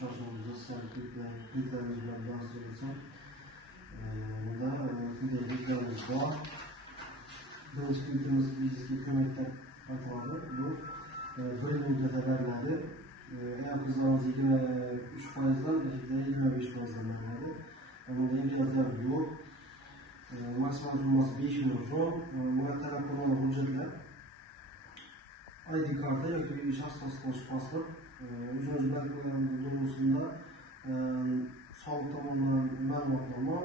şaşırmamızda sizler kreditlerimiz bilen dans edilsin. Bunda kreditlerimiz var. Birinci kreditimiz bizki hükümetten katıldı. Bu bölüm ülkede verildi. Eğer kızlarımız 23%'dan 25%dan verildi. Bunda imtiyazlar yok. Maksimal summası 5 milyon so'm. Buna talab qilingan hujjatlar ID kartı yoki shaxs tasdiqlovchi pasport, o'zimiz belgilagan to'g'risida soliq tomonidan ma'lumotnoma,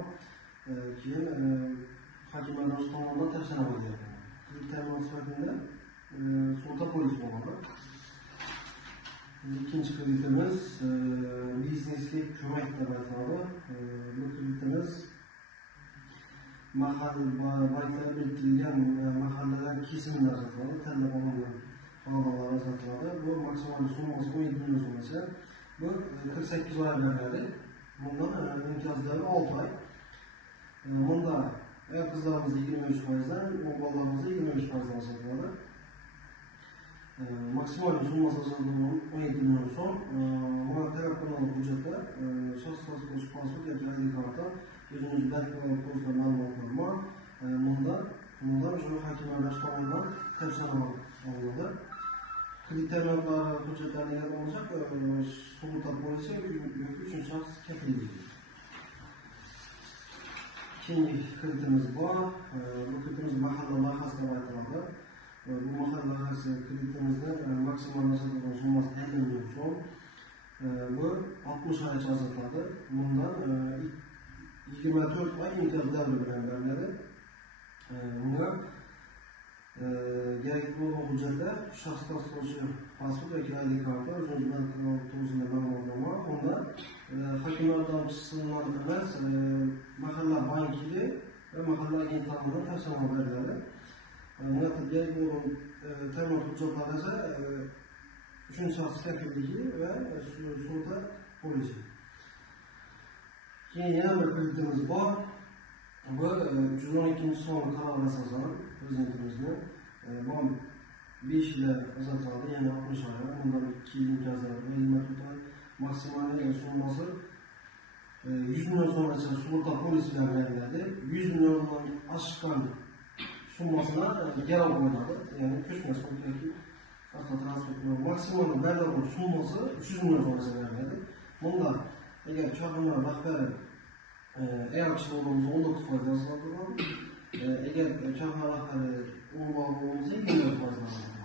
keyin hakimlarimiz tomonidan tashlanadi. Kredit ta'minot sifatida sug'urta polisi bo'ladi. İkinci kreditimiz biznesga ko'mak deb ataladi. Bu kreditimiz banklar belirtilgan mahallalar kesimlar ajratiladi, tanlab olingan xonadonlar ajratiladi. Bu maksimal summasi 17 million so'm esa bu 48 oy beriladi. Bundan imtiyozlari 6 oy. Bunda eğer qizlarimiz 23%dan, o'g'illarimiz 25%dan ajratiladi. Maksimal summasi ajratilgan 17 million so'm. Buna talab qilingan hujjatlar shaxs tasdiqlovchi pasport yoki ID karta, o'zingiz belgilagan to'g'risida ma'lumotnoma, bunda o'sha hakimlar tomonidan tashlanib olinadi. Kredit ta'minotlari hujjatlarini e'lon olsak, sug'urta polisi yoki uchinchi shaxs kafilligi. Keyingi kreditimiz bor. Bu kreditimiz mahalla loyihasi deb aytiladi. Bu mahalla loyihasi kreditimizda maksimal ajratilgan summasi 50 million so'm. Bu 60 oygacha ajratiladi. Bundan 24 oy imtiyoz davri bilan beriladi. Bunga kerakli bo'lgan hujjatlar shaxs tasdiqlovchi pasport yoki ID karta, o'zingiz belgilagan to'g'risida ma'lumotnoma, unda hakimlar yordamchisidan emas, mahalla bankiri va mahalla agenti tomonidan tavsiyalar beriladi. Bunga kerakli bo'lgan ta'minot hujjatlari esa uchinchi shaxs kafilligi va sug'urta polisi. Keyin yana bir kreditimiz bor. Bu 312-sonli qarorga asosan prezidentimizni 5 yil ajratiladi, ya'ni 60 oy. Bundan 2 yil imtiyozlar, 24 oy. Maksimal summasi 100 million so'mgacha sug'urta polisi bilan beriladi. 100 milliondan oshgan summasini garov qo'yiladi, ya'ni ko'chmas mulk yoki avtotransport maksimal berilgan summasi 300 million so'mgacha beriladi. Bunda agar korxona rahbari ayolchi bo'lganimizda 19% yoziladi. Agar korxona rahbari o'g'il bola bo'lganimizda 24% yoziladi.